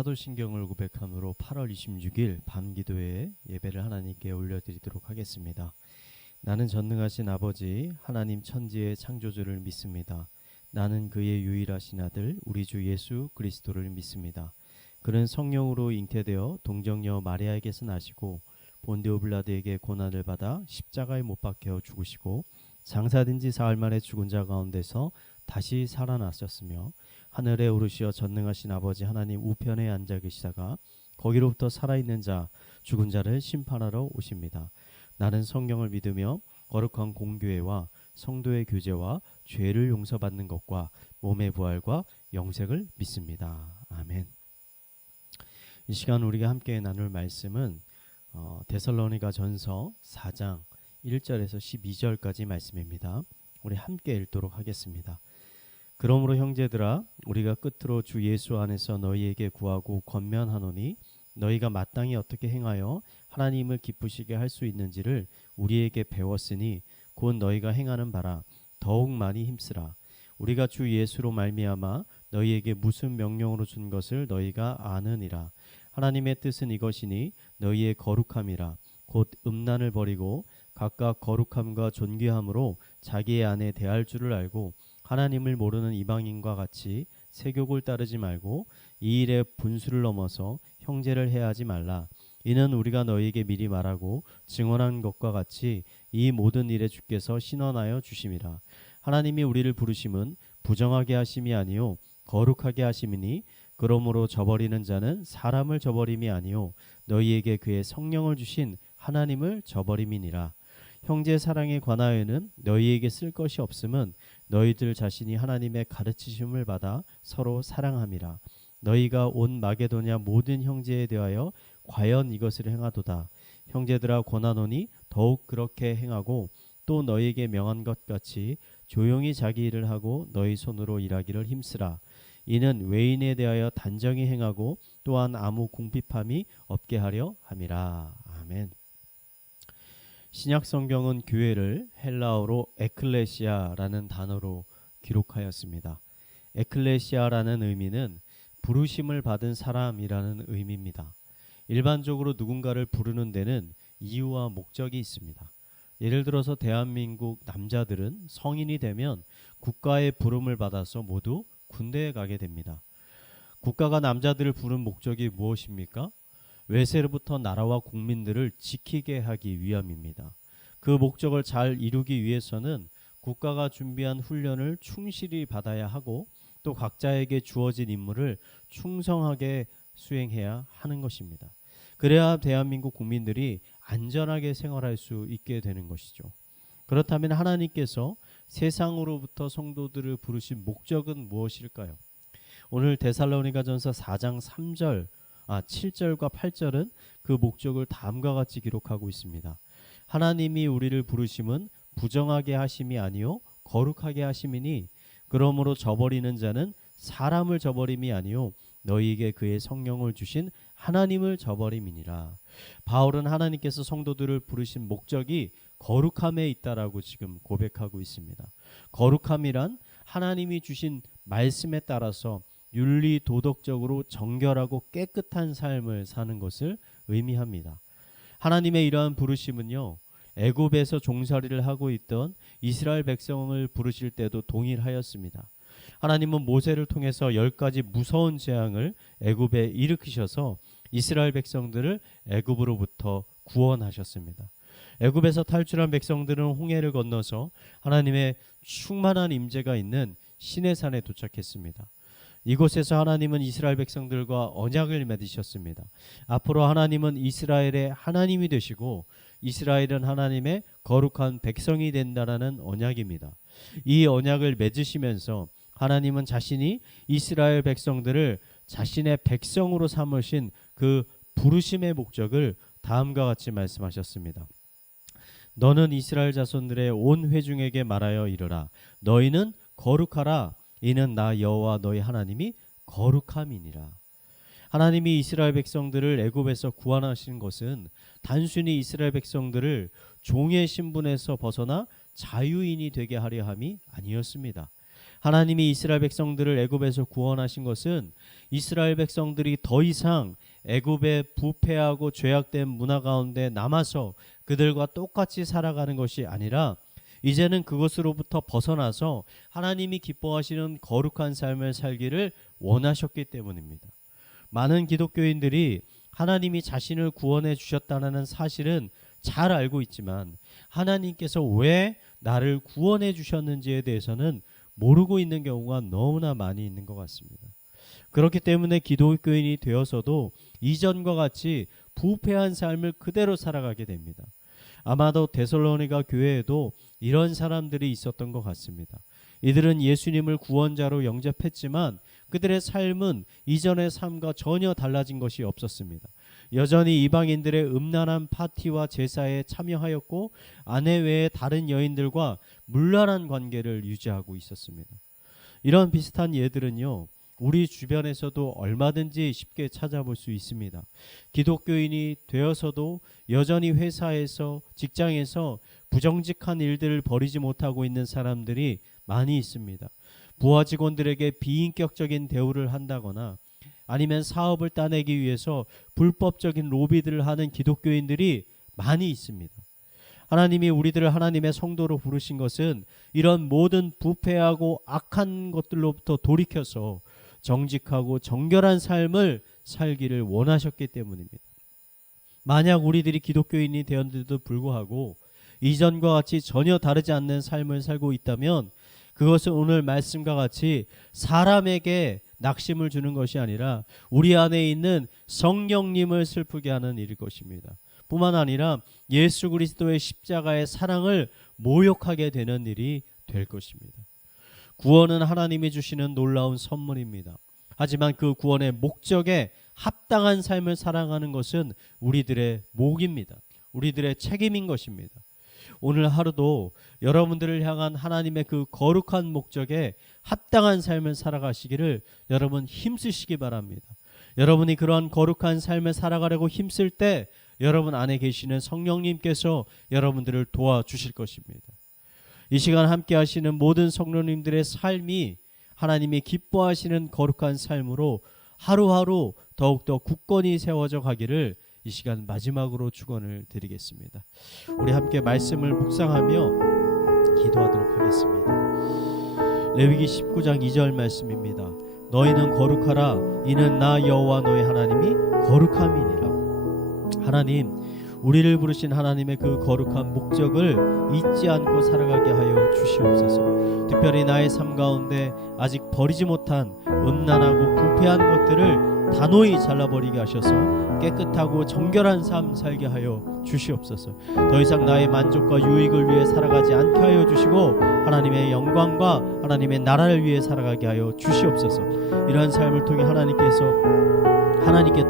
사도신경을 고백함으로 8월 26일 밤기도에 예배를 하나님께 올려드리도록 하겠습니다. 나는 전능하신 아버지 하나님 천지의 창조주를 믿습니다. 나는 그의 유일하신 아들 우리 주 예수 그리스도를 믿습니다. 그는 성령으로 잉태되어 동정녀 마리아에게서 나시고 본디오 빌라도에게 고난을 받아 십자가에 못 박혀 죽으시고 장사된 지 사흘 만에 죽은 자 가운데서 다시 살아나셨으며 하늘에 오르시어 전능하신 아버지 하나님 우편에 앉아 계시다가 거기로부터 살아있는 자 죽은 자를 심판하러 오십니다. 나는 성령을 믿으며 거룩한 공교회와 성도의 교제와 죄를 용서받는 것과 몸의 부활과 영생을 믿습니다. 아멘. 이 시간 우리가 함께 나눌 말씀은 데살로니가 전서 4장 1절에서 12절까지 말씀입니다. 우리 함께 읽도록 하겠습니다. 그러므로 형제들아 우리가 끝으로 주 예수 안에서 너희에게 구하고 권면하노니 너희가 마땅히 어떻게 행하여 하나님을 기쁘시게 할 수 있는지를 우리에게 배웠으니 곧 너희가 행하는 바라 더욱 많이 힘쓰라. 우리가 주 예수로 말미암아 너희에게 무슨 명령으로 준 것을 너희가 아느니라. 하나님의 뜻은 이것이니 너희의 거룩함이라. 곧 음란을 버리고 각각 거룩함과 존귀함으로 자기의 안에 대할 줄을 알고 하나님을 모르는 이방인과 같이 세욕을 따르지 말고 이 일에 분수를 넘어서 형제를 해하지 말라. 이는 우리가 너희에게 미리 말하고 증언한 것과 같이 이 모든 일에 주께서 신원하여 주심이라. 하나님이 우리를 부르심은 부정하게 하심이 아니요 거룩하게 하심이니 그러므로 저버리는 자는 사람을 저버림이 아니요 너희에게 그의 성령을 주신 하나님을 저버림이니라. 형제 사랑에 관하여는 너희에게 쓸 것이 없음은 너희들 자신이 하나님의 가르치심을 받아 서로 사랑함이라. 너희가 온 마게도냐 모든 형제에 대하여 과연 이것을 행하도다. 형제들아 권하노니 더욱 그렇게 행하고 또 너희에게 명한 것 같이 조용히 자기 일을 하고 너희 손으로 일하기를 힘쓰라. 이는 외인에 대하여 단정히 행하고 또한 아무 궁핍함이 없게 하려 함이라. 아멘. 신약 성경은 교회를 헬라어로 에클레시아라는 단어로 기록하였습니다. 에클레시아라는 의미는 부르심을 받은 사람이라는 의미입니다. 일반적으로 누군가를 부르는 데는 이유와 목적이 있습니다. 예를 들어서 대한민국 남자들은 성인이 되면 국가의 부름을 받아서 모두 군대에 가게 됩니다. 국가가 남자들을 부른 목적이 무엇입니까? 외세로부터 나라와 국민들을 지키게 하기 위함입니다. 그 목적을 잘 이루기 위해서는 국가가 준비한 훈련을 충실히 받아야 하고 또 각자에게 주어진 임무를 충성하게 수행해야 하는 것입니다. 그래야 대한민국 국민들이 안전하게 생활할 수 있게 되는 것이죠. 그렇다면 하나님께서 세상으로부터 성도들을 부르신 목적은 무엇일까요? 오늘 데살로니가전서 4장 7절과 8절은 그 목적을 다음과 같이 기록하고 있습니다. 하나님이 우리를 부르심은 부정하게 하심이 아니요 거룩하게 하심이니 그러므로 저버리는 자는 사람을 저버림이 아니요 너희에게 그의 성령을 주신 하나님을 저버림이니라. 바울은 하나님께서 성도들을 부르신 목적이 거룩함에 있다라고 지금 고백하고 있습니다. 거룩함이란 하나님이 주신 말씀에 따라서 윤리 도덕적으로 정결하고 깨끗한 삶을 사는 것을 의미합니다. 하나님의 이러한 부르심은요, 애굽에서 종살이를 하고 있던 이스라엘 백성을 부르실 때도 동일하였습니다. 하나님은 모세를 통해서 10가지 무서운 재앙을 애굽에 일으키셔서 이스라엘 백성들을 애굽으로부터 구원하셨습니다. 애굽에서 탈출한 백성들은 홍해를 건너서 하나님의 충만한 임재가 있는 시내산에 도착했습니다. 이곳에서 하나님은 이스라엘 백성들과 언약을 맺으셨습니다. 앞으로 하나님은 이스라엘의 하나님이 되시고 이스라엘은 하나님의 거룩한 백성이 된다라는 언약입니다. 이 언약을 맺으시면서 하나님은 자신이 이스라엘 백성들을 자신의 백성으로 삼으신 그 부르심의 목적을 다음과 같이 말씀하셨습니다. 너는 이스라엘 자손들의 온 회중에게 말하여 이르라. 너희는 거룩하라. 이는 나 여호와 너희 하나님이 거룩함이니라. 하나님이 이스라엘 백성들을 애굽에서 구원하신 것은 단순히 이스라엘 백성들을 종의 신분에서 벗어나 자유인이 되게 하려 함이 아니었습니다. 하나님이 이스라엘 백성들을 애굽에서 구원하신 것은 이스라엘 백성들이 더 이상 애굽의 부패하고 죄악된 문화 가운데 남아서 그들과 똑같이 살아가는 것이 아니라 이제는 그것으로부터 벗어나서 하나님이 기뻐하시는 거룩한 삶을 살기를 원하셨기 때문입니다. 많은 기독교인들이 하나님이 자신을 구원해 주셨다는 사실은 잘 알고 있지만 하나님께서 왜 나를 구원해 주셨는지에 대해서는 모르고 있는 경우가 너무나 많이 있는 것 같습니다. 그렇기 때문에 기독교인이 되어서도 이전과 같이 부패한 삶을 그대로 살아가게 됩니다. 아마도 데살로니가 교회에도 이런 사람들이 있었던 것 같습니다. 이들은 예수님을 구원자로 영접했지만 그들의 삶은 이전의 삶과 전혀 달라진 것이 없었습니다. 여전히 이방인들의 음란한 파티와 제사에 참여하였고 아내 외에 다른 여인들과 문란한 관계를 유지하고 있었습니다. 이런 비슷한 예들은요, 우리 주변에서도 얼마든지 쉽게 찾아볼 수 있습니다. 기독교인이 되어서도 여전히 회사에서, 직장에서 부정직한 일들을 벌이지 못하고 있는 사람들이 많이 있습니다. 부하 직원들에게 비인격적인 대우를 한다거나 아니면 사업을 따내기 위해서 불법적인 로비들을 하는 기독교인들이 많이 있습니다. 하나님이 우리들을 하나님의 성도로 부르신 것은 이런 모든 부패하고 악한 것들로부터 돌이켜서 정직하고 정결한 삶을 살기를 원하셨기 때문입니다. 만약 우리들이 기독교인이 되었는데도 불구하고 이전과 같이 전혀 다르지 않는 삶을 살고 있다면 그것은 오늘 말씀과 같이 사람에게 낙심을 주는 것이 아니라 우리 안에 있는 성령님을 슬프게 하는 일일 것입니다. 뿐만 아니라 예수 그리스도의 십자가의 사랑을 모욕하게 되는 일이 될 것입니다. 구원은 하나님이 주시는 놀라운 선물입니다. 하지만 그 구원의 목적에 합당한 삶을 살아가는 것은 우리들의 몫입니다. 우리들의 책임인 것입니다. 오늘 하루도 여러분들을 향한 하나님의 그 거룩한 목적에 합당한 삶을 살아가시기를 여러분 힘쓰시기 바랍니다. 여러분이 그러한 거룩한 삶을 살아가려고 힘쓸 때 여러분 안에 계시는 성령님께서 여러분들을 도와주실 것입니다. 이 시간 함께 하시는 모든 성도님들의 삶이 하나님이 기뻐하시는 거룩한 삶으로 하루하루 더욱더 굳건히 세워져 가기를 이 시간 마지막으로 축원을 드리겠습니다. 우리 함께 말씀을 묵상하며 기도하도록 하겠습니다. 레위기 19장 2절 말씀입니다. 너희는 거룩하라. 이는 나 여호와 너희 하나님이 거룩함이니라. 하나님, 우리를 부르신 하나님의 그 거룩한 목적을 잊지 않고 살아가게 하여 주시옵소서. 특별히 나의 삶 가운데 아직 버리지 못한 음란하고 부패한 것들을 단호히 잘라버리게 하셔서 깨끗하고 정결한 삶 살게 하여 주시옵소서. 더 이상 나의 만족과 유익을 위해 살아가지 않게 하여 주시고 하나님의 영광과 하나님의 나라를 위해 살아가게 하여 주시옵소서. 이러한 삶을 통해 하나님께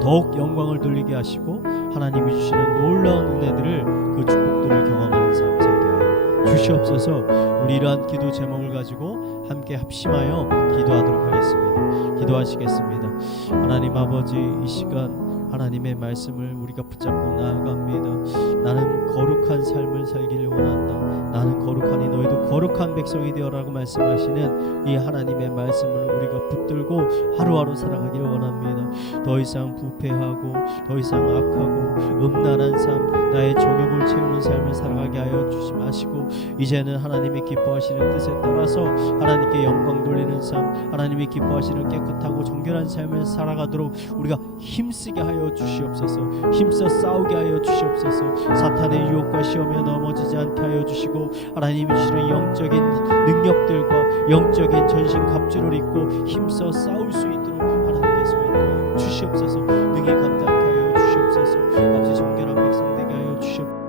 더욱 영광을 돌리게 하시고 하나님이 주시는 놀라운 은혜들을, 그 축복들을 경험하는 삶 살게 하여 주시옵소서. 우리 이러한 기도 제목을 가지고 함께 합심하여 기도하도록 하겠습니다. 기도하시겠습니다. 하나님 아버지, 이 시간 하나님의 말씀을 우리가 붙잡고 나아갑니다. 나는 거룩한 삶을 살기를 원한다. 나는 거룩하니 너희도 거룩한 백성이 되어라고 말씀하시는 이 하나님의 말씀을 우리가 붙들고 하루하루 살아가기를 원합니다. 더 이상 부패하고 더 이상 악하고 음란한 삶, 나의 정욕을 채우는 삶을 살아가게 하여 주시 마시고 이제는 하나님이 기뻐하시는 뜻에 따라서 하나님께 영광 돌리는 삶, 하나님이 기뻐하시는 깨끗하고 정결한 삶을 살아가도록 우리가 힘쓰게 하여 주시옵소서. 힘써 싸우게 하여 주시옵소서. 사탄의 유혹과 시험에 넘어지지 않게 하여 주시고 하나님이 주시는 영적인 능력들과 영적인 전신갑주를 입고 힘써 싸울 수 있도록 하나님께서 인도하여 주시옵소서. 능히 감당케 하여 주시옵소서. 아버지, 정결한 백성 되게 하여 주시옵소서.